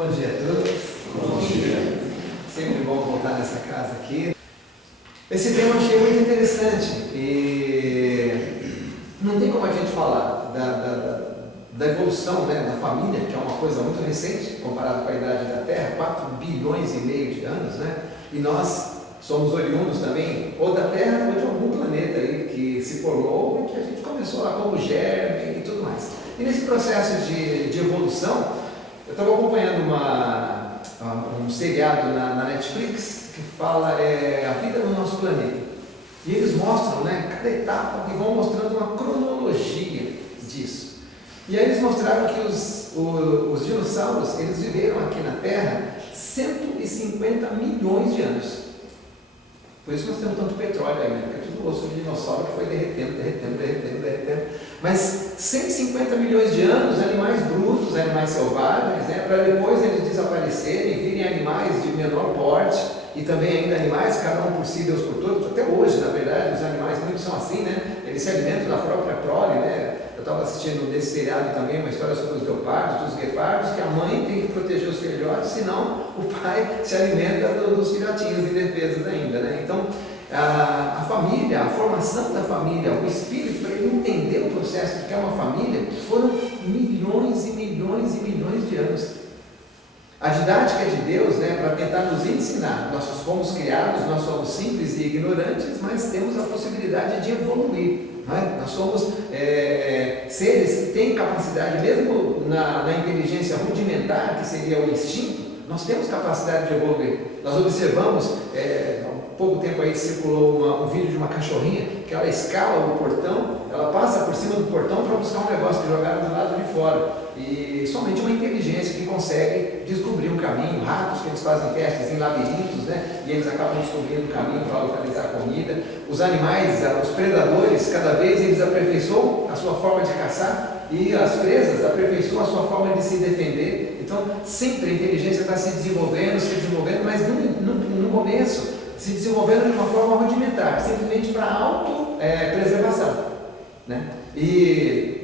Bom dia a todos. Bom dia. Sempre bom voltar nessa casa aqui. Esse tema eu achei muito interessante e não tem como a gente falar da evolução, né, da família, que é uma coisa muito recente comparado com a idade da Terra, 4 bilhões e meio de anos, né? E nós somos oriundos também ou da Terra ou de algum planeta aí que se formou e que a gente começou lá como germe e tudo mais. E nesse processo de evolução, eu estava acompanhando um seriado na Netflix que fala a vida no nosso planeta. E eles mostram, né, cada etapa e vão mostrando uma cronologia disso. E aí eles mostraram que os dinossauros, eles viveram aqui na Terra 150 milhões de anos. Por isso nós temos tanto petróleo aí, né? Porque é tudo osso de dinossauro que foi derretendo. Mas 150 milhões de anos, animais brutos, animais selvagens, né? Para depois eles desaparecerem, virem animais de menor porte e também ainda animais, cada um por si, Deus por todos. Até hoje, na verdade, os animais muitos são assim, né? Eles se alimentam da própria prole, né? Eu estava assistindo nesse seriado também uma história sobre os leopardos, dos guepardos, que a mãe tem que proteger os filhotes, senão o pai se alimenta dos filhotinhos indefesos ainda, né? Então, a família, a formação da família, o espírito, para ele entender o processo de que é uma família, foram milhões e milhões e milhões de anos. A didática de Deus, né, para tentar nos ensinar. Nós fomos criados, nós somos simples e ignorantes, mas temos a possibilidade de evoluir. Nós somos seres que têm capacidade, mesmo na inteligência rudimentar, que seria o instinto, nós temos capacidade de evoluir. Nós observamos, há pouco tempo aí circulou um vídeo de uma cachorrinha, que ela escala o portão, ela passa por cima do portão para buscar um negócio que jogaram do lado de fora. E somente uma inteligência que consegue descobrir um caminho. Ratos que eles fazem testes em labirintos, né? E eles acabam descobrindo o caminho para localizar a comida. Os animais, os predadores, cada vez eles aperfeiçoam a sua forma de caçar e as presas aperfeiçoam a sua forma de se defender. Então, sempre a inteligência está se desenvolvendo, mas no começo, se desenvolvendo de uma forma rudimentar, simplesmente para autopreservação, né? E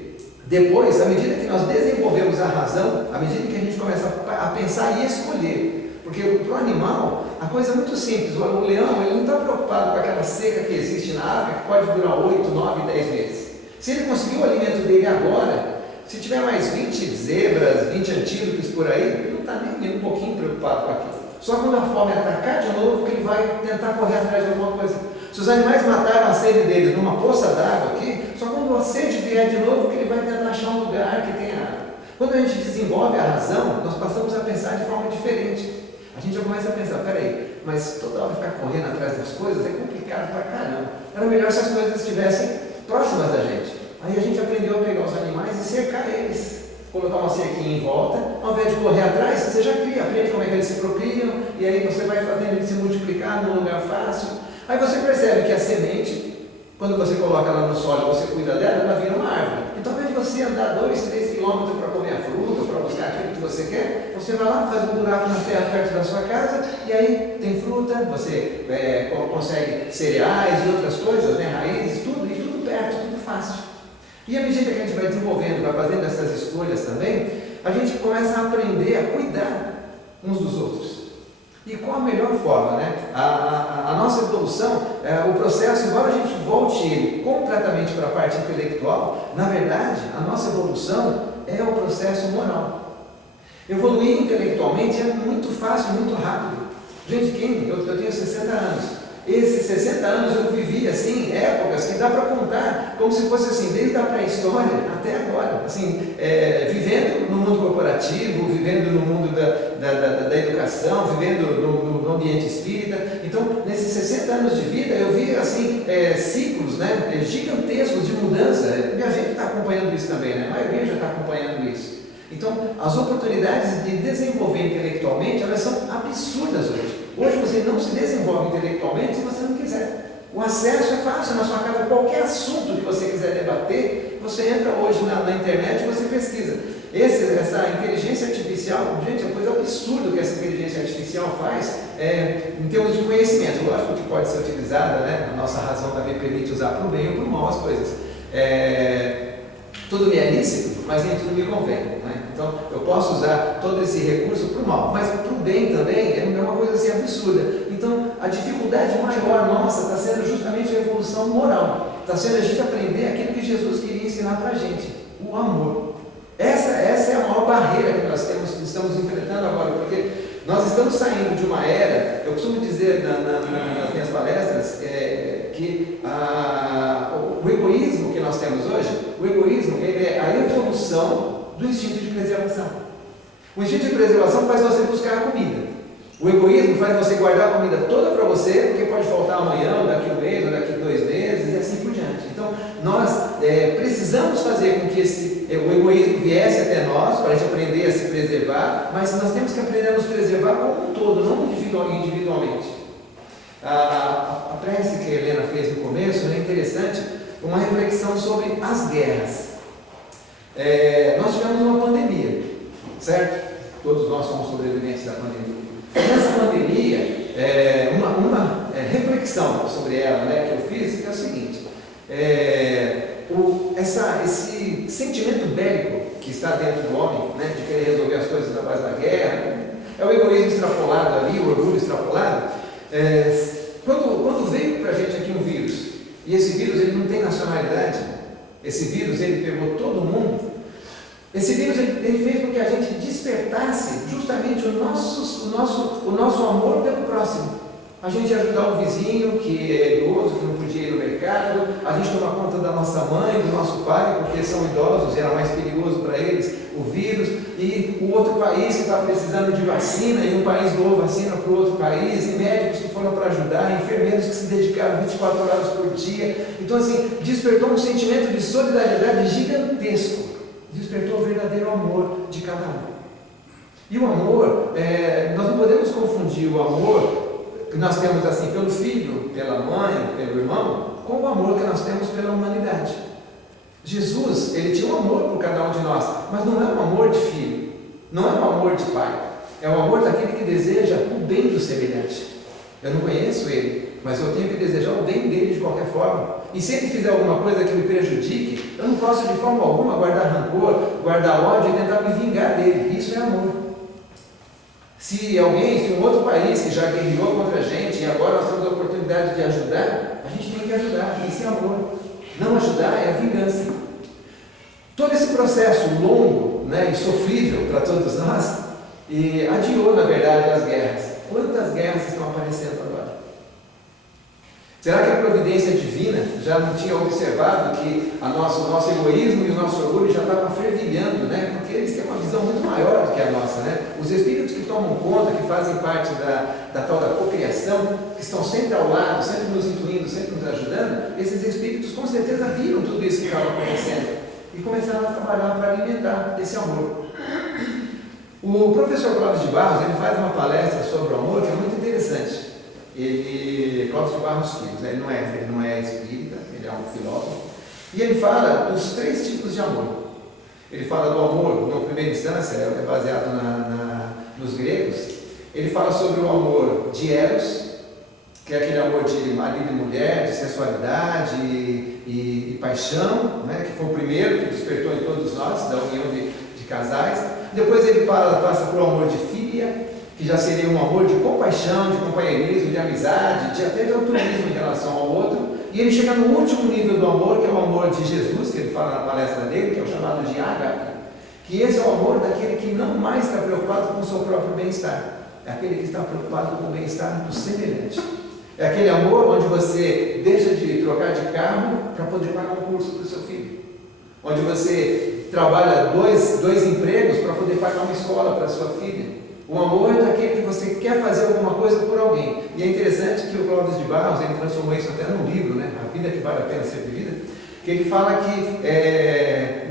depois, à medida que nós desenvolvemos a razão, à medida que a gente começa a pensar e escolher, porque para o animal, a coisa é muito simples. O leão, ele não está preocupado com aquela seca que existe na África, que pode durar 8, 9, 10 meses. Se ele conseguir o alimento dele agora, se tiver mais 20 zebras, 20 antílopes por aí, ele não está nem um pouquinho preocupado com aquilo. Só quando a fome atacar de novo, que ele vai tentar correr atrás de alguma coisa. Se os animais mataram a sede deles numa poça d'água aqui, só quando a sede vier de novo, que ele vai tentar achar um lugar que tenha água. Quando a gente desenvolve a razão, nós passamos a pensar de forma diferente. A gente já começa a pensar, peraí, mas toda hora ficar correndo atrás das coisas é complicado pra caramba. Era melhor se as coisas estivessem próximas da gente. Aí a gente aprendeu a pegar os animais e cercar eles. Colocar uma cerquinha em volta, ao invés de correr atrás, você já aprende como é que eles se procriam, e aí você vai fazendo eles se multiplicar num lugar fácil. Aí você percebe que a semente, quando você coloca ela no solo e você cuida dela, ela vira uma árvore. Então, ao invés de você andar 2, 3 quilômetros para comer a fruta, para buscar aquilo que você quer, você vai lá, faz um buraco na terra perto da sua casa, e aí tem fruta, você consegue cereais e outras coisas, né, raízes, tudo perto, tudo fácil. E à medida que a gente vai desenvolvendo, vai fazendo essas escolhas também, a gente começa a aprender a cuidar uns dos outros. E qual a melhor forma, né? A nossa evolução, o processo, embora a gente volte ele completamente para a parte intelectual, na verdade, a nossa evolução é o processo moral. Evoluir intelectualmente é muito fácil, muito rápido. Gente, eu tenho 60 anos. Esses 60 anos eu vivi, assim, épocas que dá para contar como se fosse assim, desde a pré-história até agora, assim, vivendo no mundo corporativo, vivendo no mundo da educação, vivendo no ambiente espírita. Então, nesses 60 anos de vida, eu vi, assim, ciclos, né, gigantescos de mudança. E a gente está acompanhando isso também, né? A maioria já está acompanhando isso. Então, as oportunidades de desenvolver intelectualmente, elas são absurdas hoje. Hoje você não se desenvolve intelectualmente se você não quiser. O acesso é fácil na sua casa. Qualquer assunto que você quiser debater, você entra hoje na internet e você pesquisa. Essa inteligência artificial, gente, é uma coisa absurda que essa inteligência artificial faz em termos de conhecimento. Lógico que pode ser utilizada, né? A nossa razão também permite usar para o bem ou para o mal as coisas. Tudo me é lícito, mas nem tudo me convém, né? Então, eu posso usar todo esse recurso para o o mal, mas para o bem também é uma coisa assim absurda. Então, a dificuldade maior nossa está sendo justamente a evolução moral, está sendo a gente aprender aquilo que Jesus queria ensinar para a gente, o amor. Essa é a maior barreira que nós estamos enfrentando agora, porque nós estamos saindo de uma era, eu costumo dizer nas minhas palestras, que o egoísmo que nós temos hoje, o egoísmo ele é a evolução do instinto de preservação. O instinto de preservação faz você buscar a comida. O egoísmo faz você guardar a comida toda para você, porque pode faltar amanhã, ou daqui a um mês, ou daqui a 2 meses, e assim por diante. Então, nós precisamos fazer com que o egoísmo viesse até nós, para a gente aprender a se preservar, mas nós temos que aprender a nos preservar como um todo, não individualmente. A prece que a Helena fez no começo é interessante, uma reflexão sobre as guerras. Nós tivemos uma pandemia, certo? Todos nós somos sobreviventes da pandemia. Nessa pandemia, uma reflexão sobre ela, que eu fiz, é o seguinte: esse sentimento bélico que está dentro do homem, de querer resolver as coisas na base da guerra, é o egoísmo extrapolado ali, o orgulho extrapolado. Quando veio para a gente aqui um vírus, e esse vírus ele não tem nacionalidade, esse vírus ele pegou todo mundo. Esse vírus ele fez com que a gente despertasse justamente o nosso amor pelo próximo. A gente ajudar o vizinho que é idoso, que não podia ir no mercado, a gente tomar conta da nossa mãe, do nosso pai, porque são idosos e era mais perigoso para eles o vírus, e o outro país que está precisando de vacina, e um país doou vacina para o outro país, e médicos que foram para ajudar, enfermeiros que se dedicaram 24 horas por dia. Então, assim, despertou um sentimento de solidariedade gigantesco. Despertou o verdadeiro amor de cada um. E o amor, nós não podemos confundir o amor que nós temos assim pelo filho, pela mãe, pelo irmão, com o amor que nós temos pela humanidade. Jesus, ele tinha um amor por cada um de nós, mas não é um amor de filho, não é um amor de pai, é o amor daquele que deseja o bem do semelhante. Eu não conheço ele, mas eu tenho que desejar o bem dele de qualquer forma. E se ele fizer alguma coisa que me prejudique, eu não posso de forma alguma guardar rancor, guardar ódio e tentar me vingar dele. Isso é amor. Se um outro país que já guerreou contra a gente e agora nós temos a oportunidade de ajudar, a gente tem que ajudar. Isso é amor. Não ajudar é a vingança. Todo esse processo longo, e sofrível para todos nós, adiou, na verdade, as guerras. Quantas guerras estão aparecendo agora? Será que a providência divina já não tinha observado que o nosso egoísmo e o nosso orgulho já estavam fervilhando, Porque eles têm uma visão muito maior do que a nossa, Os espíritos que tomam conta, que fazem parte da tal da cocriação, que estão sempre ao lado, sempre nos incluindo, sempre nos ajudando, esses espíritos com certeza viram tudo isso que estava acontecendo e começaram a trabalhar para alimentar esse amor. O professor Clóvis de Barros, ele faz uma palestra sobre o amor que é muito interessante. Clóvis de Barros Filhos, ele não é espírita, ele é um filósofo, e ele fala dos 3 tipos de amor. Ele fala do amor, na primeira instância, é baseado nos gregos. Ele fala sobre o amor de Eros, que é aquele amor de marido e mulher, de sensualidade e paixão, que foi o primeiro que despertou em todos nós, da união de casais. Depois ele passa por o amor de filia, que já seria um amor de compaixão, de companheirismo, de amizade, até de altruísmo em relação ao outro. E ele chega no último nível do amor, que é o amor de Jesus, que ele fala na palestra dele, que é o chamado de ágape, que esse é o amor daquele que não mais está preocupado com o seu próprio bem-estar, é aquele que está preocupado com o bem-estar do semelhante. É aquele amor onde você deixa de trocar de carro para poder pagar um curso para o seu filho, onde você trabalha dois empregos para poder pagar uma escola para a sua filha. O amor é daquele que você quer fazer alguma coisa por alguém. E é interessante que o Clóvis de Barros, ele transformou isso até num livro, A Vida que Vale a Pena Ser Vivida, que ele fala que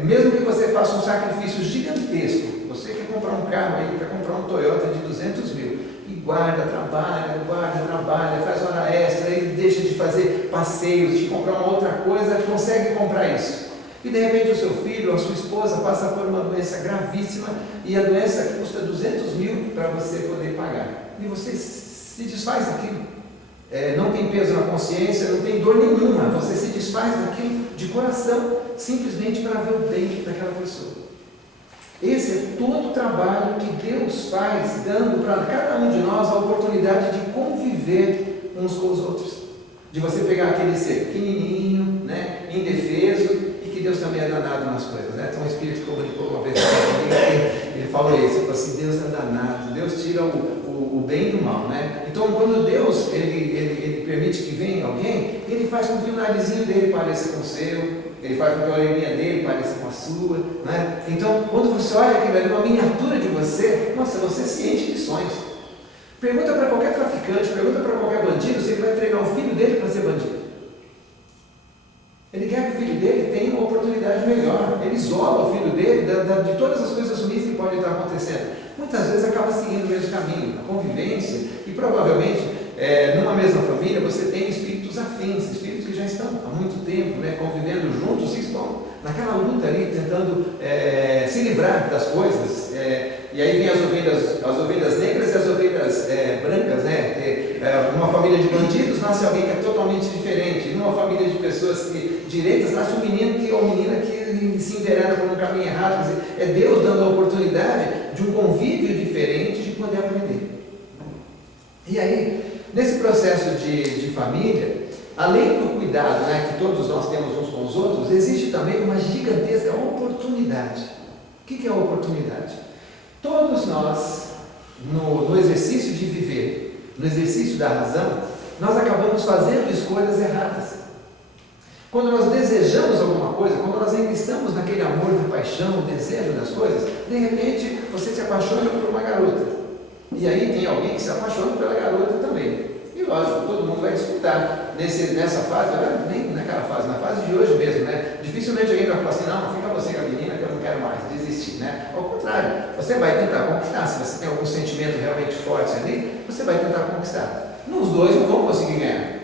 mesmo que você faça um sacrifício gigantesco, você quer comprar um carro aí, quer comprar um Toyota de 200 mil, e trabalha, faz hora extra, e deixa de fazer passeios, de comprar uma outra coisa, consegue comprar isso. E de repente o seu filho ou a sua esposa passa por uma doença gravíssima e a doença custa 200 mil para você poder pagar. E você se desfaz daquilo. Não tem peso na consciência, não tem dor nenhuma. Você se desfaz daquilo de coração, simplesmente para ver o bem daquela pessoa. Esse é todo o trabalho que Deus faz, dando para cada um de nós a oportunidade de conviver uns com os outros. De você pegar aquele ser pequenininho, né, indefeso, e que Deus também é danado nas coisas. Né? Então o Espírito comunicou uma vez comigo, ele falou isso, ele falou assim, Deus é danado, Deus tira o bem do mal. Né? Então quando Deus ele permite que venha alguém, ele faz com que o narizinho dele pareça com o seu, ele faz com que a orelhinha dele pareça com a sua. Né? Então quando você olha aquilo ali, uma miniatura de você, nossa, você se enche de sonhos. Pergunta para qualquer traficante, pergunta para qualquer bandido se ele vai treinar o filho dele para ser bandido. Ele quer que o filho dele tenha uma oportunidade melhor. Ele isola o filho dele de todas as coisas ruins que podem estar acontecendo. Muitas vezes acaba seguindo o mesmo caminho, a convivência, e provavelmente, numa mesma família, você tem espíritos afins, espíritos que já estão há muito tempo, né, convivendo juntos e estão naquela luta ali, tentando se livrar das coisas. E aí vem as ovelhas negras e as ovelhas brancas, né? Numa família de bandidos nasce alguém que é totalmente diferente. Numa família de pessoas direitas nasce um menino ou menina que se envereda por um caminho errado. Quer dizer, é Deus dando a oportunidade de um convívio diferente de poder aprender. E aí, nesse processo de família, além do cuidado, né, que todos nós temos uns com os outros, existe também uma gigantesca oportunidade. O que é a oportunidade? Todos nós, no exercício de viver, no exercício da razão, nós acabamos fazendo escolhas erradas. Quando nós desejamos alguma coisa, quando nós ainda estamos naquele amor, na paixão, no desejo das coisas, de repente você se apaixona por uma garota. E aí tem alguém que se apaixona pela garota também. E lógico, todo mundo vai disputar nessa fase, nem naquela fase, na fase de hoje mesmo, né? Dificilmente alguém vai falar assim, não, fica você com a menina que eu não quero mais, desistir, né? Ao contrário, você vai tentar conquistar. Se você tem algum sentimento realmente forte ali, você vai tentar conquistar. Os dois não vão conseguir ganhar.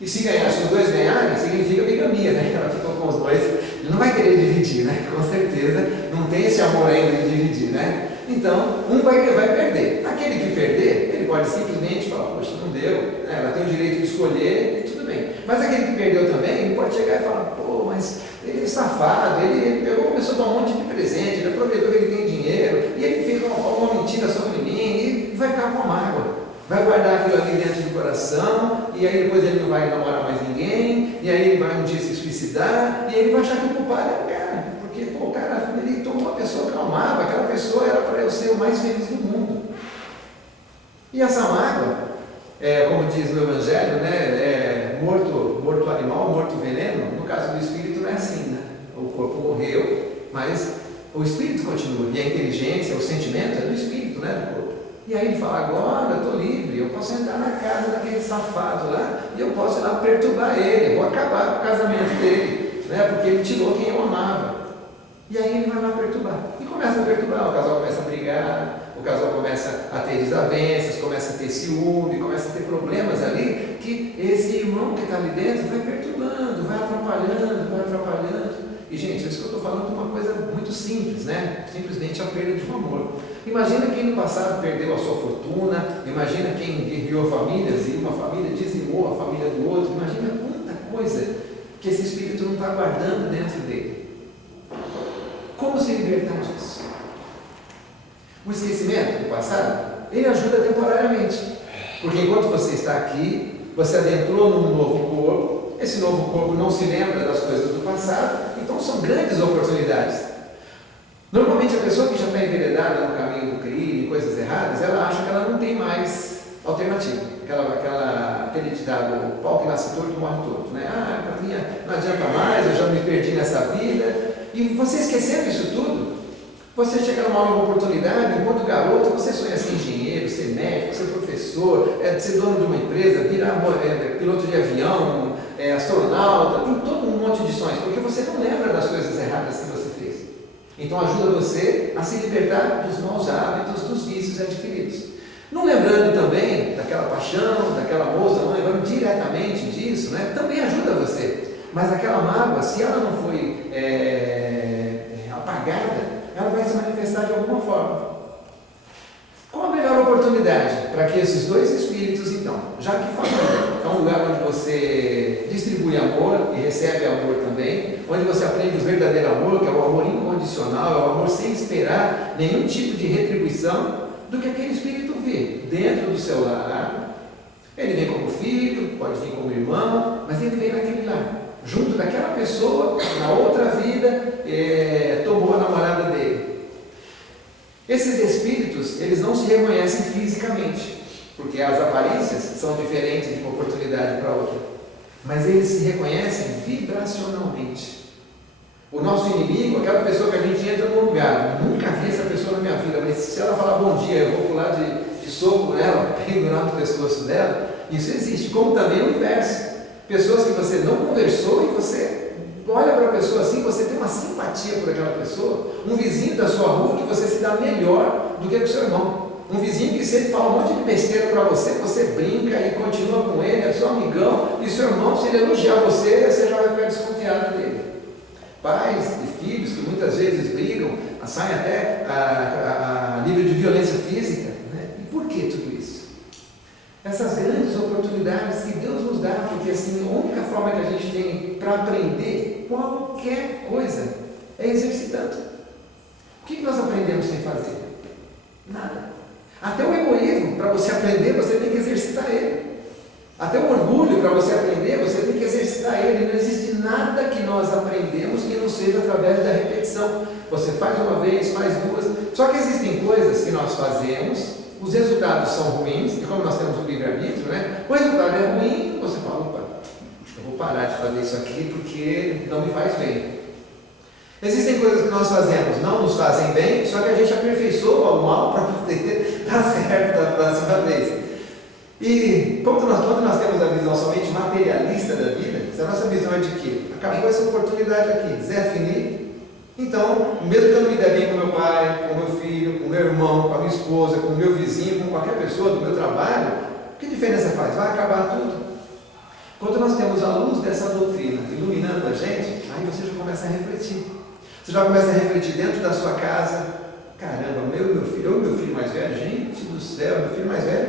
E se os dois ganharem, significa bigamia, né? Ela ficou com os dois, ele não vai querer dividir, né? Com certeza, não tem esse amor ainda de dividir, né? Então, um vai perder. Aquele que perder, ele pode simplesmente falar, poxa, não deu, né? Ela tem o direito de escolher, e tudo bem. Mas aquele que perdeu também, ele pode chegar e falar, pô, mas ele é safado, ele pegou, começou a dar um monte de presente, ele aproveitou que ele tem dinheiro, e ele fez uma mentira sobre mim, e vai ficar com a mágoa. Vai guardar aquilo ali dentro do coração, e aí depois ele não vai namorar mais ninguém, e aí ele vai um dia se suicidar, e ele vai achar que o culpado é o cara, porque o cara, ele tomou uma pessoa que eu amava, aquela pessoa era para eu ser o mais feliz do mundo. E essa mágoa, como diz no Evangelho, né, morto animal, morto veneno, no caso do espírito não é assim, né? O corpo morreu, mas o espírito continua, e a inteligência, o sentimento é do espírito, né, do corpo. E aí ele fala, agora eu estou livre, eu posso entrar na casa daquele safado lá, e eu posso ir lá perturbar ele, eu vou acabar com o casamento dele, né, porque ele tirou quem eu amava. E aí ele vai lá perturbar, e começa a perturbar, o casal começa a brigar, o casal começa a ter desavenças, começa a ter ciúme, começa a ter problemas ali, que esse irmão que está ali dentro vai perturbando, vai atrapalhando. E gente, isso que eu estou falando de uma coisa muito simples, né? Simplesmente a perda de um amor. Imagina quem no passado perdeu a sua fortuna, imagina quem guerreou famílias e uma família dizimou a família do outro, imagina quanta coisa que esse espírito não está guardando dentro dele. Como se libertar disso? O esquecimento do passado, ele ajuda temporariamente, porque enquanto você está aqui, você adentrou num novo corpo, esse novo corpo não se lembra das coisas do passado, então são grandes oportunidades. Normalmente a pessoa que já está enveredada no caminho do crime, coisas erradas, ela acha que ela não tem mais alternativa. Aquele ditado, o pau que nasce torto morre torto, né? Para mim não adianta mais, eu já me perdi nessa vida. E você esquecendo isso tudo, você chega numa nova oportunidade, enquanto garoto, você sonha ser engenheiro, ser médico, ser professor, ser dono de uma empresa, virar piloto de avião, astronauta, tem todo um monte de sonhos, porque você não lembra das coisas erradas que você fez. Então ajuda você a se libertar dos maus hábitos, dos vícios adquiridos. Não lembrando também daquela paixão, daquela moça, não lembrando diretamente disso, né? Também ajuda você. Mas aquela mágoa, se ela não foi apagada, ela vai se manifestar de alguma forma. Qual a melhor oportunidade para que esses dois espíritos, então, já que família é um lugar onde você distribui amor e recebe amor também, onde você aprende o verdadeiro amor, que é o amor incondicional, é o amor sem esperar nenhum tipo de retribuição, do que aquele espírito vê dentro do seu lar. Ele vem como filho, pode vir como irmão, mas ele vem naquele lar, junto daquela pessoa, na outra vida, tomou a namorada dele. Esses espíritos, eles não se reconhecem fisicamente, porque as aparências são diferentes de uma oportunidade para outra, mas eles se reconhecem vibracionalmente. O nosso inimigo, aquela pessoa que a gente entra num lugar, nunca vi essa pessoa na minha vida, mas se ela falar bom dia, eu vou pular de soco nela, pendurar no pescoço dela. Isso existe, como também o inverso. Pessoas que você não conversou e você olha para a pessoa assim, você tem uma simpatia por aquela pessoa. Um vizinho da sua rua que você se dá melhor do que com o seu irmão. Um vizinho que sempre fala um monte de besteira para você, você brinca e continua com ele, é seu amigão, e seu irmão, se ele elogiar você, você já vai ficar desconfiado dele. Pais e filhos que muitas vezes brigam, saem até a nível de violência física, né? E por que tudo isso? Essas grandes oportunidades que Deus nos dá, porque assim, a única forma que a gente tem para aprender qualquer coisa é exercitando. O que nós aprendemos sem fazer? Nada. Até o egoísmo, para você aprender, você tem que exercitar ele. Até o orgulho, para você aprender, você tem que exercitar ele. Não existe nada que nós aprendemos que não seja através da repetição. Você faz uma vez, faz duas. Só que existem coisas que nós fazemos, os resultados são ruins, e como nós temos o livre-arbítrio, né? O resultado é ruim, você fala, opa, eu vou parar de fazer isso aqui porque não me faz bem. Existem coisas que nós fazemos, não nos fazem bem, só que a gente aperfeiçoa o mal para poder dar certo da próxima vez. E quando nós temos a visão somente materialista da vida, se a nossa visão é de que acabou essa oportunidade aqui, Zé Fini, então, mesmo que eu não me der bem com meu pai, com meu filho, com meu irmão, com a minha esposa, com o meu vizinho, com qualquer pessoa do meu trabalho, que diferença faz? Vai acabar tudo. Quando nós temos a luz dessa doutrina iluminando a gente, aí você já começa a refletir. Você já começa a refletir dentro da sua casa. Caramba, meu filho mais velho, gente do céu, meu filho mais velho,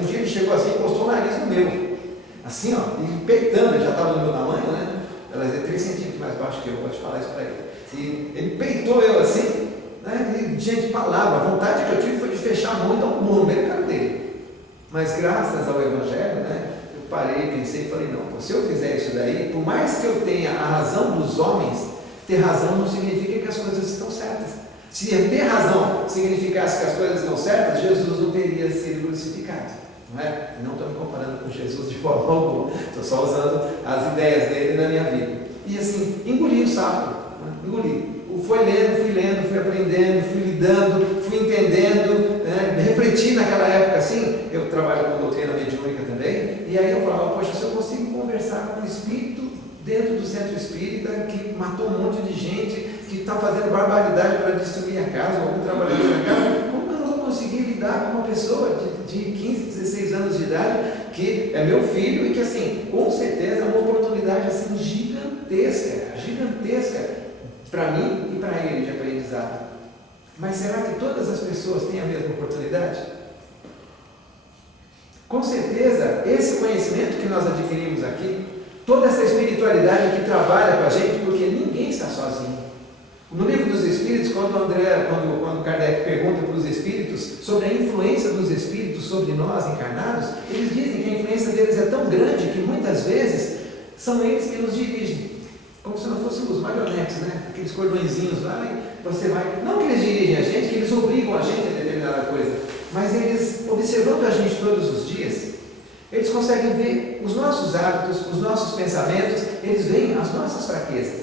um dia ele chegou assim, encostou o nariz no meu. Assim, ó, e peitando, ele já estava no meu tamanho, né? Ela é 3 centímetros mais baixo que eu, pode falar isso para ele. E ele peitou eu assim, né? E, gente, palavra, a vontade que eu tive foi de fechar a mão e dar um murro no meio da cara dele. Mas graças ao Evangelho, né? Eu parei, pensei e falei, não, se eu fizer isso daí, por mais que eu tenha a razão dos homens, ter razão não significa que as coisas estão certas. Se ter razão significasse que as coisas estão certas, Jesus não teria sido crucificado. Não é? Não estou me comparando com Jesus de forma alguma, estou só usando as ideias dele na minha vida. E assim, engoli o sapo, né? Engoli. Fui lendo, fui aprendendo, fui lidando, fui entendendo, né? Refleti naquela época assim, eu trabalho com doutrina mediúnica também, e aí eu falava, poxa, se eu consigo conversar com o espírito dentro do centro espírita, que matou um monte de gente, que está fazendo barbaridade para destruir a casa, algum trabalhador da casa, como que eu não vou conseguir lidar com uma pessoa de 15, 16 anos de idade, que é meu filho, e que assim, com certeza é uma oportunidade assim, gigantesca para mim e para ele de aprendizado. Mas será que todas as pessoas têm a mesma oportunidade? Com certeza, esse conhecimento que nós adquirimos aqui, toda essa espiritualidade que trabalha com a gente, porque ninguém está sozinho. No livro dos Espíritos, quando Kardec pergunta para os Espíritos sobre a influência dos Espíritos sobre nós encarnados, eles dizem que a influência deles é tão grande que muitas vezes são eles que nos dirigem, como se não fossem os marionetes, né? Aqueles cordõezinhos lá, e você vai, não que eles dirigem a gente, que eles obrigam a gente a determinada coisa, mas eles, observando a gente todos os dias, eles conseguem ver os nossos hábitos, os nossos pensamentos, eles veem as nossas fraquezas.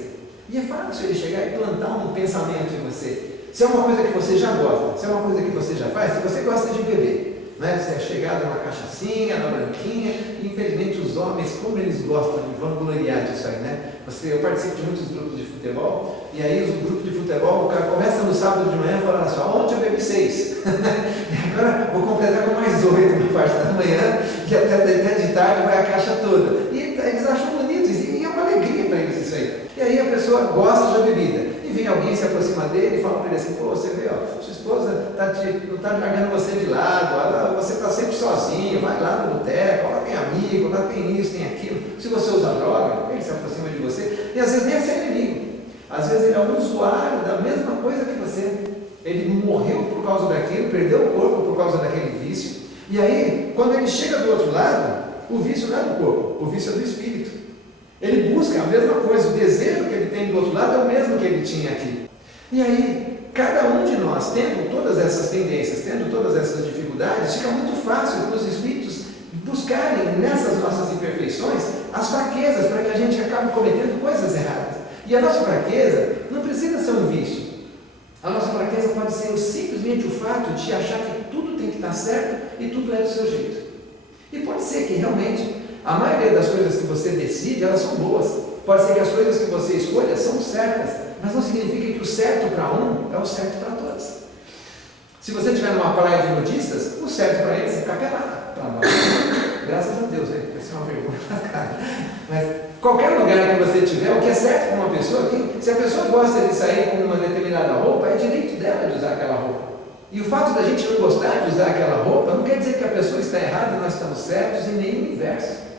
E é fácil ele chegar e plantar um pensamento em você. Se é uma coisa que você já gosta, se é uma coisa que você já faz, se você gosta de beber, né? Você é chegado numa cachaçinha, na branquinha, infelizmente os homens, como eles gostam de vangloriar disso aí, né? Eu participo de muitos grupos de futebol, e aí os grupos de futebol, o cara começa no sábado de manhã falando assim, ontem eu bebi 6, e agora vou completar com mais 8 na parte da manhã, que até de tarde vai a caixa toda. E eles acham bonito, e é uma alegria para eles isso aí. E aí a pessoa gosta da bebida, e vem alguém, se aproxima dele e fala para ele assim, pô, você vê, ó, sua esposa não está largando você de lado, você está sempre sozinho, vai lá no boteco, lá tem amigo, lá tem tem isso, tem aquilo. Se você usa droga, ele se aproxima de você. E às vezes nem é seu inimigo. Às vezes ele é um usuário da mesma coisa que você. Ele morreu por causa daquilo, perdeu o corpo por causa daquele vício. E aí, quando ele chega do outro lado, o vício não é do corpo, o vício é do espírito. Ele busca a mesma coisa, o desejo que ele tem do outro lado é o mesmo que ele tinha aqui. E aí, cada um de nós, tendo todas essas tendências, tendo todas essas dificuldades, fica muito fácil para os espíritos buscarem nessas nossas imperfeições as fraquezas, para que a gente acabe cometendo coisas erradas. E a nossa fraqueza não precisa ser um vício. A nossa fraqueza pode ser simplesmente o fato de achar que tudo tem que estar certo e tudo é do seu jeito. E pode ser que realmente a maioria das coisas que você decide, elas são boas. Pode ser que as coisas que você escolha são certas, mas não significa que o certo para um é o certo para todos. Se você estiver numa praia de nudistas, o certo para eles é ficar pelado. Para nós, graças a Deus, essa é uma vergonha na cara. Mas qualquer lugar que você estiver, o que é certo para uma pessoa, se a pessoa gosta de sair com uma determinada roupa, é direito dela de usar aquela roupa. E o fato da gente não gostar de usar aquela roupa não quer dizer que a pessoa está errada e nós estamos certos e nem o inverso.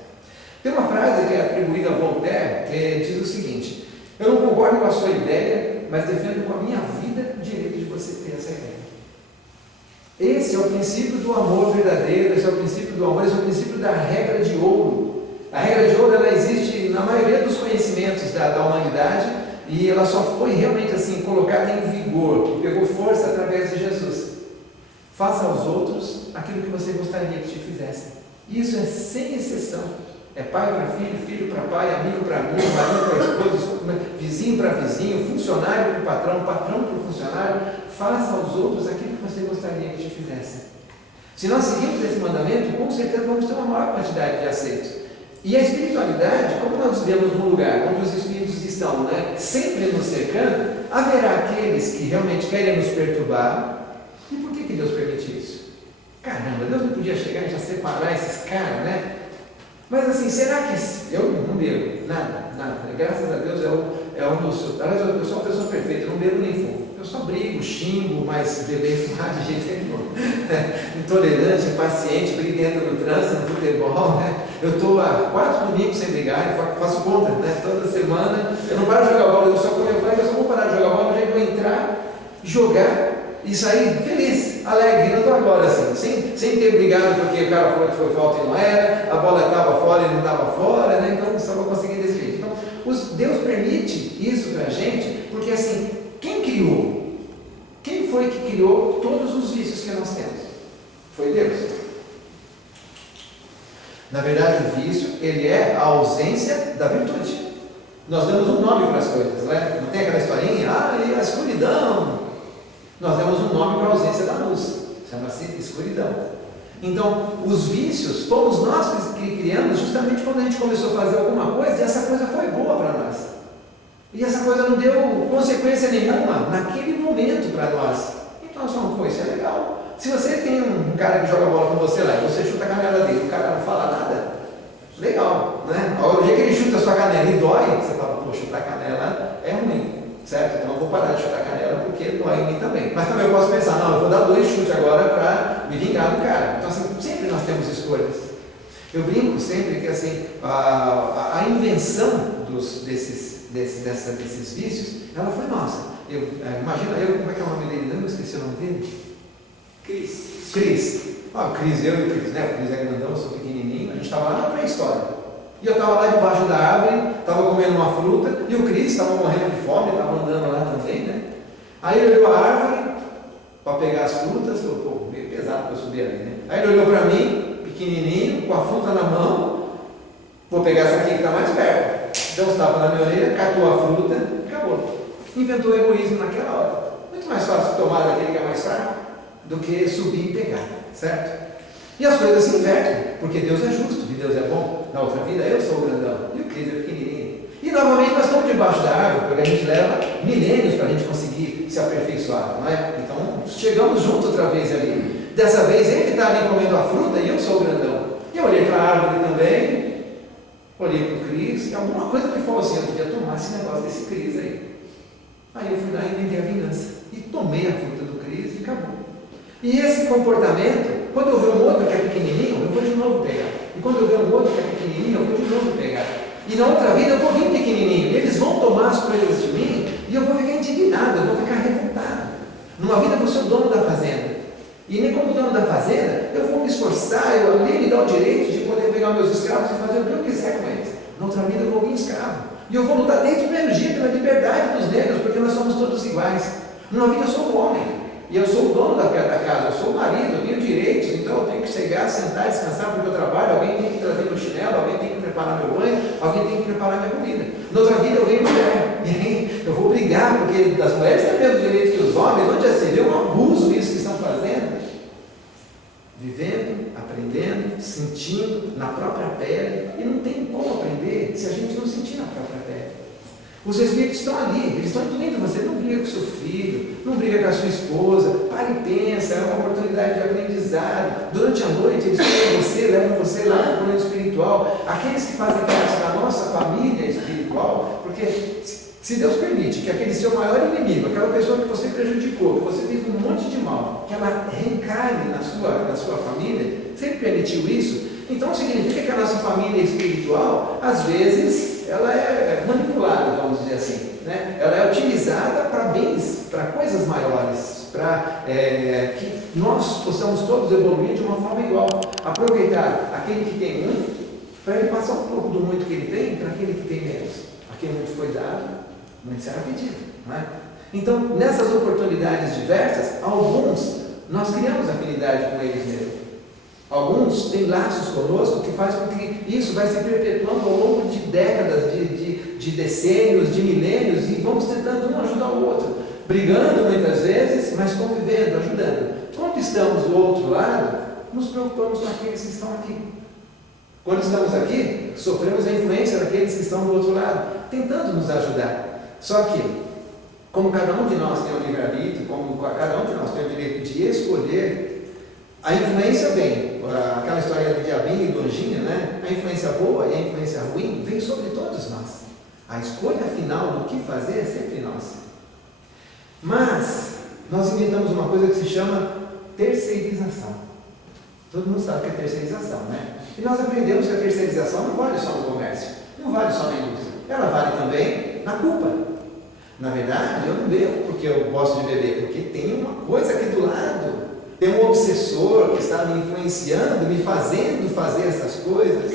Tem uma frase que é atribuída a Voltaire que diz o seguinte: eu não concordo com a sua ideia, mas defendo com a minha vida o direito de você ter essa ideia. Esse é o princípio do amor verdadeiro, esse é o princípio do amor, esse é o princípio da regra de ouro. A regra de ouro, ela existe na maioria dos conhecimentos da humanidade e ela só foi realmente assim colocada em vigor, pegou força através de Jesus. Faça aos outros aquilo que você gostaria que te fizessem. Isso é sem exceção. É pai para filho, filho para pai, amigo para amigo, marido para esposa, vizinho para vizinho, funcionário para o patrão, patrão para o funcionário. Faça aos outros aquilo que você gostaria que te fizessem. Se nós seguirmos esse mandamento, com certeza vamos ter uma maior quantidade de aceitos. E a espiritualidade, como nós vivemos num lugar onde os espíritos estão sempre nos cercando, haverá aqueles que realmente querem nos perturbar. E por que Deus permite isso? Caramba, Deus não podia chegar e já separar esses caras, né? Mas assim, será que eu não bebo? Nada. Graças a Deus é um dos... Aliás, eu sou uma pessoa perfeita, eu não bebo nem fumo. Eu só brigo, xingo, mas beber e fumar de jeito nenhum. Intolerante, impaciente, briguento no trânsito, no futebol, né? Eu estou há 4 domingos sem brigar, eu faço conta, toda semana. Eu não paro de jogar bola, eu só vou parar de jogar bola, eu vou entrar, jogar e sair feliz, alegre, não estou agora assim, sem ter brigado porque o cara falou que foi falta e não era, a bola estava fora e não estava fora, então só vou conseguir desse jeito. Então, Deus permite isso para a gente, porque assim, quem criou? Quem foi que criou todos os vícios que nós temos? Foi Deus. Na verdade, o vício, ele é a ausência da virtude. Nós damos um nome para as coisas, não tem aquela historinha, e a escuridão. Nós damos um nome para a ausência da luz, chama-se escuridão. Então, os vícios, fomos nós que criamos justamente quando a gente começou a fazer alguma coisa e essa coisa foi boa para nós. E essa coisa não deu consequência nenhuma naquele momento para nós. Então nós falamos, isso é legal. Se você tem um cara que joga bola com você lá e você chuta a canela dele, o cara não fala nada, legal, né? O dia que ele chuta a sua canela e dói, você fala, chutar a canela é ruim. Certo? Então eu vou parar de chutar a canela porque dói em mim também. Mas também eu posso pensar, não, eu vou dar 2 chutes agora para me vingar do cara. Então assim, sempre nós temos escolhas. Eu brinco sempre que assim, a invenção desses vícios, ela foi nossa. Imagina como é que é o nome dele? Não esqueci o nome dele? Cris. O Cris, eu e o Cris, né? O Cris é grandão, eu sou pequenininho. A gente estava lá na pré-história. E eu estava lá debaixo da árvore, estava comendo uma fruta, e o Cris estava morrendo de fome, estava andando lá também, né? Aí ele olhou a árvore para pegar as frutas, falou, meio pesado para eu subir ali, né? Aí ele olhou para mim, pequenininho, com a fruta na mão, vou pegar essa aqui que está mais perto. Deu uns tapas na minha orelha, catou a fruta, acabou. Inventou o egoísmo naquela hora. Muito mais fácil tomar daquele que é mais fraco do que subir e pegar, certo? E as coisas se invertem, porque Deus é justo e Deus é bom. Na outra vida eu sou o grandão e o Cris é pequenininho. E novamente nós estamos debaixo da árvore, porque a gente leva milênios para a gente conseguir se aperfeiçoar, não é? Então chegamos juntos outra vez ali. Dessa vez ele está ali comendo a fruta e eu sou o grandão. E eu olhei para a árvore também, olhei para o Cris, e alguma coisa me falou assim, eu podia tomar esse negócio desse Cris aí. Aí eu fui lá e inventei a vingança. E tomei a fruta do Cris e acabou. E esse comportamento, quando eu ver um outro que é pequenininho, eu vou de novo pegar. E E quando eu ver um outro que é pequenininho, eu vou de novo pegar. E na outra vida eu vou vir pequenininho. E eles vão tomar as coisas de mim e eu vou ficar indignado, eu vou ficar revoltado. Numa vida eu vou ser o dono da fazenda. E nem como dono da fazenda, eu vou me esforçar, eu ali me dar o direito de poder pegar meus escravos e fazer o que eu quiser com eles. Na outra vida eu vou vir escravo. E eu vou lutar desde o primeiro dia pela liberdade dos negros, porque nós somos todos iguais. Numa vida eu sou o homem. E eu sou o dono da casa, eu sou o marido, eu tenho direitos, então eu tenho que chegar, sentar, descansar porque eu trabalho, alguém tem que trazer meu chinelo, alguém tem que preparar meu banho, alguém tem que preparar minha comida. Na outra vida eu venho mulher, e aí eu vou brigar, porque as mulheres têm o mesmo direito que os homens, onde já se vê um abuso isso que estão fazendo. Vivendo, aprendendo, sentindo na própria pele, e não tem como aprender se a gente não sentir na própria pele. Os Espíritos estão ali, eles estão incluindo você, não briga com seu filho, não briga com a sua esposa, para e pensa, é uma oportunidade de aprendizado. Durante a noite eles pegam você, levam você lá para o plano espiritual, aqueles que fazem parte da nossa família espiritual, porque se Deus permite que aquele seu maior inimigo, aquela pessoa que você prejudicou, que você fez um monte de mal, que ela reencarne na sua família, se Ele permitiu isso, então significa que a nossa família espiritual, às vezes, ela é manipulada, vamos dizer assim, né? Ela é utilizada para bens, para coisas maiores, para que nós possamos todos evoluir de uma forma igual, aproveitar aquele que tem muito, para ele passar um pouco do muito que ele tem para aquele que tem menos. A quem muito foi dado, muito será pedido, não é? Então, nessas oportunidades diversas, alguns nós criamos afinidade com eles mesmos. Alguns têm laços conosco que faz com que isso vai se perpetuando ao longo de décadas, de decênios, de milênios, e vamos tentando um ajudar o outro, brigando muitas vezes, mas convivendo, ajudando. Quando estamos do outro lado, nos preocupamos com aqueles que estão aqui. Quando estamos aqui, sofremos a influência daqueles que estão do outro lado, tentando nos ajudar. Só que, como cada um de nós tem o livre-arbítrio, como cada um de nós tem o direito de escolher, a influência vem, aquela história do diabinho e do anjinho, né? A influência boa e a influência ruim vem sobre todos nós. A escolha final do que fazer é sempre nossa. Mas, nós inventamos uma coisa que se chama terceirização. Todo mundo sabe o que é terceirização, né? E nós aprendemos que a terceirização não vale só no comércio, não vale só na indústria, ela vale também na culpa. Na verdade, eu não bebo porque eu gosto de beber, porque tem uma coisa aqui do lado. Tem um obsessor que está me influenciando, me fazendo fazer essas coisas.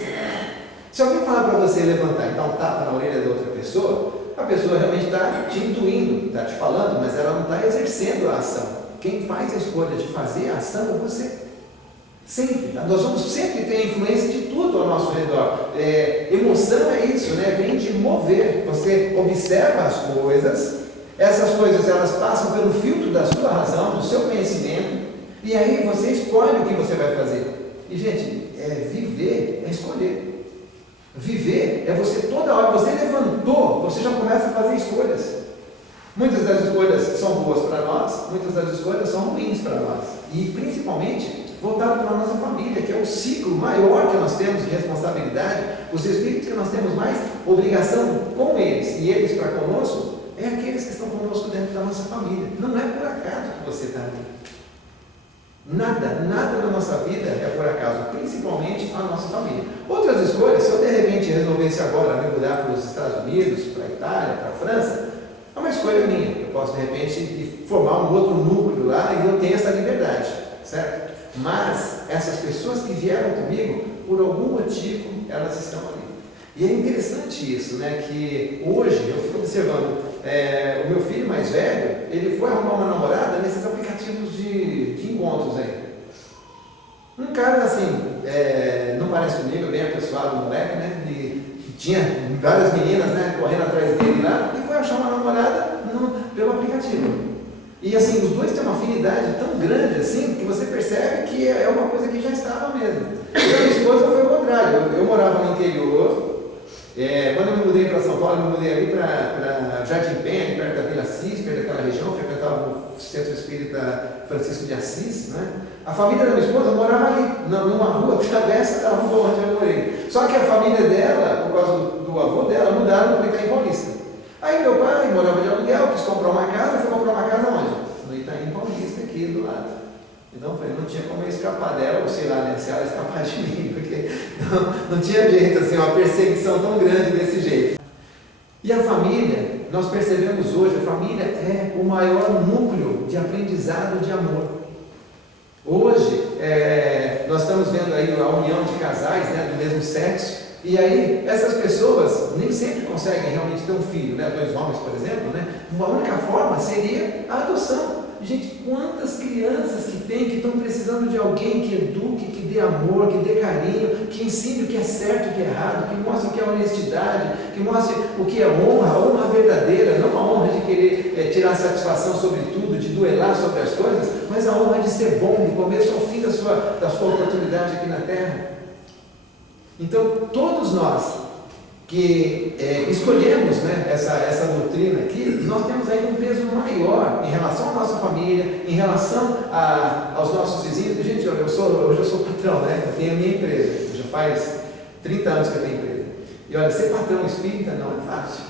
Se alguém falar para você levantar e dar um tapa na orelha da outra pessoa, a pessoa realmente está te intuindo, está te falando, mas ela não está exercendo a ação. Quem faz a escolha de fazer a ação é você. Sempre. Nós vamos sempre ter influência de tudo ao nosso redor. Emoção é isso, né? Vem de mover. Você observa as coisas, essas coisas elas passam pelo filtro da sua razão, do seu conhecimento, e aí você escolhe o que você vai fazer. E gente, viver é escolher. Viver é você toda hora, você levantou, você já começa a fazer escolhas. Muitas das escolhas são boas para nós, muitas das escolhas são ruins para nós. E principalmente voltado para a nossa família, que é o ciclo maior que nós temos de responsabilidade, os espíritos que nós temos mais obrigação com eles e eles para conosco, é aqueles que estão conosco dentro da nossa família. Não é por acaso que você está ali. Nada na nossa vida é por acaso, principalmente a nossa família. Outras escolhas, se eu de repente resolvesse agora me mudar para os Estados Unidos, para a Itália, para a França, é uma escolha minha. Eu posso de repente formar um outro núcleo lá e eu tenho essa liberdade, certo? Mas essas pessoas que vieram comigo, por algum motivo, elas estão ali. E é interessante isso, né? Que hoje eu fico observando, o meu filho mais velho, ele foi arrumar uma namorada nesses aplicativos de encontros aí. Um cara assim, não parece comigo, bem apessoado, moleque, né? E tinha várias meninas, né, correndo atrás dele lá, e foi achar uma namorada pelo aplicativo. E assim, os dois têm uma afinidade tão grande assim, que você percebe que é uma coisa que já estava mesmo. E a minha esposa foi o contrário. Eu morava no interior. Quando eu me mudei para São Paulo, eu me mudei ali para Jardim Penha, perto da Vila Assis, perto daquela região, frequentava o Centro Espírita Francisco de Assis, né? A família da minha esposa morava ali, numa rua travessa da rua onde eu morei. Só que a família dela, por causa do avô dela, mudaram para o Itaim Paulista. Aí meu pai morava de aluguel, quis comprar uma casa, foi comprar uma casa onde? No Itaim Paulista, aqui do lado. Então eu falei, não tinha como eu escapar dela, ou sei lá, né, se ela escapar de mim, porque não tinha jeito, assim, uma perseguição tão grande desse jeito. E a família, nós percebemos hoje, a família é o maior núcleo de aprendizado de amor. Hoje, nós estamos vendo aí a união de casais, né, do mesmo sexo, e aí essas pessoas nem sempre conseguem realmente ter um filho, né, 2 homens, por exemplo, né? Uma única forma seria a adoção. Gente, quantas crianças que tem que estão precisando de alguém que eduque, que dê amor, que dê carinho, que ensine o que é certo e o que é errado, que mostre o que é honestidade, que mostre o que é honra, a honra verdadeira, não a honra de querer tirar satisfação sobre tudo, de duelar sobre as coisas, mas a honra de ser bom, de começo ao fim da sua oportunidade aqui na terra. Então, todos nós que escolhemos, né, essa doutrina aqui, nós temos aí um peso maior em relação à nossa família, em relação aos nossos vizinhos. Gente, hoje eu sou patrão, né? Eu tenho a minha empresa, já faz 30 anos que eu tenho empresa. E olha, ser patrão espírita não é fácil.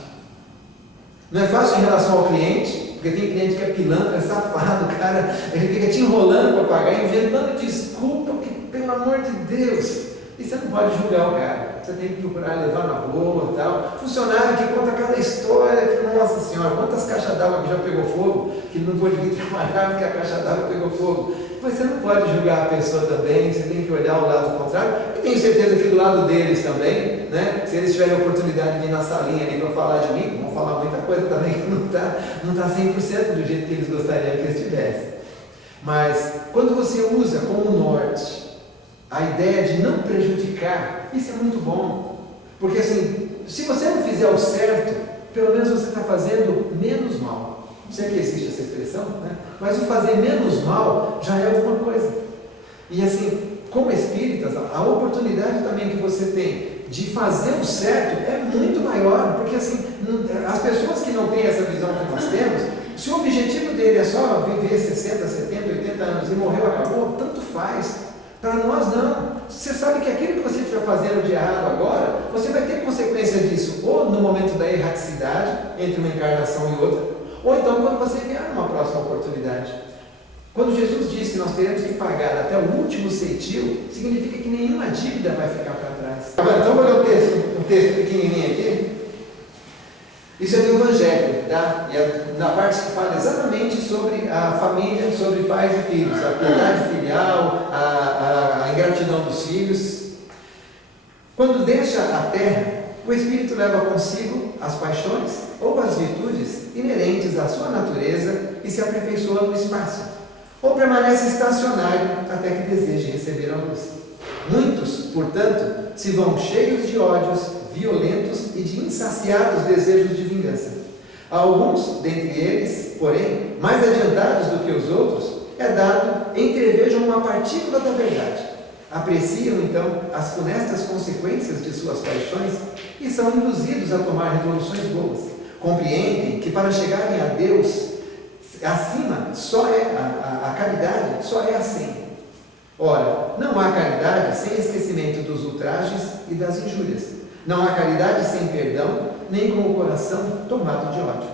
Não é fácil em relação ao cliente, porque tem cliente que é pilantra, é safado, cara, ele fica te enrolando para pagar, inventando desculpa, que, pelo amor de Deus. E você não pode julgar o cara, você tem que procurar levar na boa e tal. Funcionário que conta cada história, que, nossa senhora, quantas caixas d'água que já pegou fogo, que não pôde vir trabalhar porque a caixa d'água pegou fogo. Mas você não pode julgar a pessoa também, você tem que olhar o lado contrário. E tenho certeza que do lado deles também, né? Se eles tiverem a oportunidade de ir na salinha ali para falar de mim, vão falar muita coisa também que não está 100% do jeito que eles gostariam que eles tivessem. Mas quando você usa como norte a ideia de não prejudicar, isso é muito bom. Porque assim, se você não fizer o certo, pelo menos você está fazendo menos mal. Não sei que existe essa expressão, né? Mas o fazer menos mal já é alguma coisa. E assim, como espíritas, a oportunidade também que você tem de fazer o certo é muito maior. Porque assim, as pessoas que não têm essa visão que nós temos, se o objetivo dele é só viver 60, 70, 80 anos e morreu, acabou, tanto faz. Para nós não. Você sabe que aquilo que você estiver fazendo de errado agora, você vai ter consequência disso, ou no momento da erraticidade, entre uma encarnação e outra, ou então quando você vier uma próxima oportunidade. Quando Jesus diz que nós teremos que pagar até o último ceitil, significa que nenhuma dívida vai ficar para trás. Então vou ler um texto pequenininho aqui. Isso é do Evangelho, tá? E é na parte que fala exatamente sobre a família, sobre pais e filhos, a piedade filial, a ingratidão dos filhos. Quando deixa a terra, o Espírito leva consigo as paixões ou as virtudes inerentes à sua natureza e se aperfeiçoa no espaço, ou permanece estacionário até que deseje receber a luz. Muitos, portanto, se vão cheios de ódios, violentos e de insaciados desejos de vingança. A alguns, dentre eles, porém, mais adiantados do que os outros, é dado entrevejam uma partícula da verdade. Apreciam, então, as funestas consequências de suas paixões e são induzidos a tomar resoluções boas. Compreendem que para chegarem a Deus, acima, só é a caridade, só é a senha. Ora, não há caridade sem esquecimento dos ultrajes e das injúrias. Não há caridade sem perdão, nem com o coração tomado de ódio.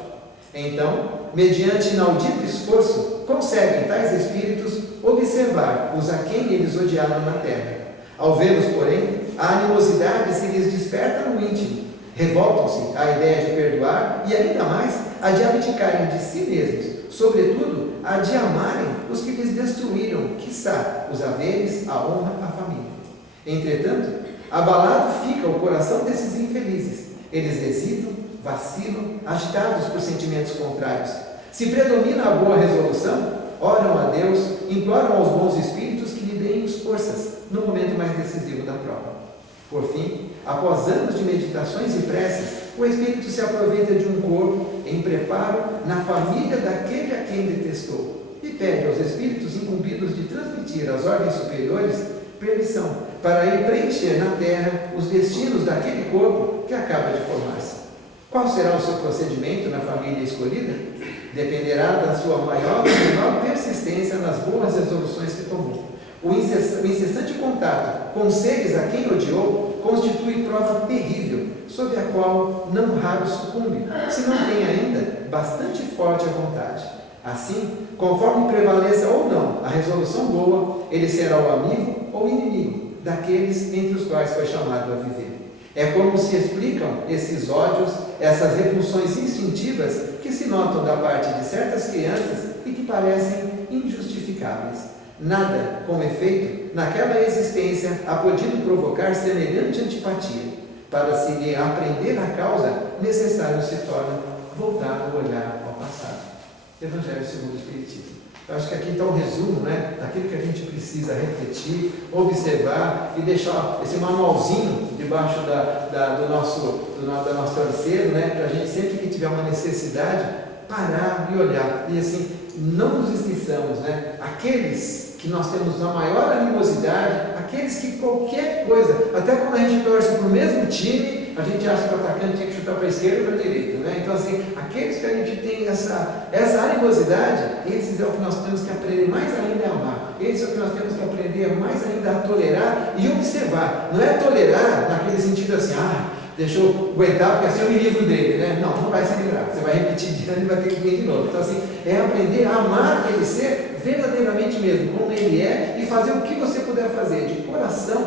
Então, mediante inaudito esforço, conseguem tais espíritos observar os a quem eles odiaram na terra. Ao vê-los, porém, a animosidade se lhes desperta no íntimo. Revoltam-se à ideia de perdoar e ainda mais a de abdicarem de si mesmos, sobretudo a de amarem os que lhes destruíram, quiçá, os haveres, a honra, a família. Entretanto, abalado fica o coração desses infelizes. Eles hesitam, vacilam, agitados por sentimentos contrários. Se predomina a boa resolução, oram a Deus, imploram aos bons espíritos que lhe deem forças no momento mais decisivo da prova. Por fim, após anos de meditações e preces, o espírito se aproveita de um corpo em preparo na família daquele a quem detestou e pede aos espíritos incumbidos de transmitir às ordens superiores permissão para ir preencher na terra os destinos daquele corpo que acaba de formar-se. Qual será o seu procedimento na família escolhida? Dependerá da sua maior ou menor persistência nas boas resoluções que tomou. O incessante contato com seres a quem odiou constitui prova terrível, sob a qual não raro sucumbe, se não tem ainda bastante forte a vontade. Assim, conforme prevaleça ou não a resolução boa, ele será o amigo ou inimigo daqueles entre os quais foi chamado a viver. É como se explicam esses ódios, essas repulsões instintivas que se notam da parte de certas crianças e que parecem injustificáveis. Nada, com efeito, naquela existência há podido provocar semelhante antipatia. Para se lhe aprender a causa, necessário se torna voltar o olhar ao passado. Evangelho segundo o Espiritismo. Eu acho que aqui está o resumo, né, daquilo que a gente precisa refletir, observar e deixar esse manualzinho debaixo do nosso travesseiro, né, para a gente, sempre que tiver uma necessidade, parar e olhar. E assim, não nos esqueçamos, né, aqueles que nós temos a maior animosidade, aqueles que qualquer coisa, até quando a gente torce para o mesmo time, a gente acha que o atacante tinha que chutar para a esquerda ou para a direita, né? Então, assim, aqueles que a gente tem essa animosidade, esses é o que nós temos que aprender mais ainda a amar. Esse é o que nós temos que aprender mais ainda a tolerar e observar. Não é tolerar naquele sentido assim, deixa eu aguentar porque assim eu me livro dele, né? Não vai se livrar. Você vai repetir de ano e vai ter que vir de novo. Então, assim, é aprender a amar aquele ser verdadeiramente mesmo, como ele é, e fazer o que você puder fazer, de coração,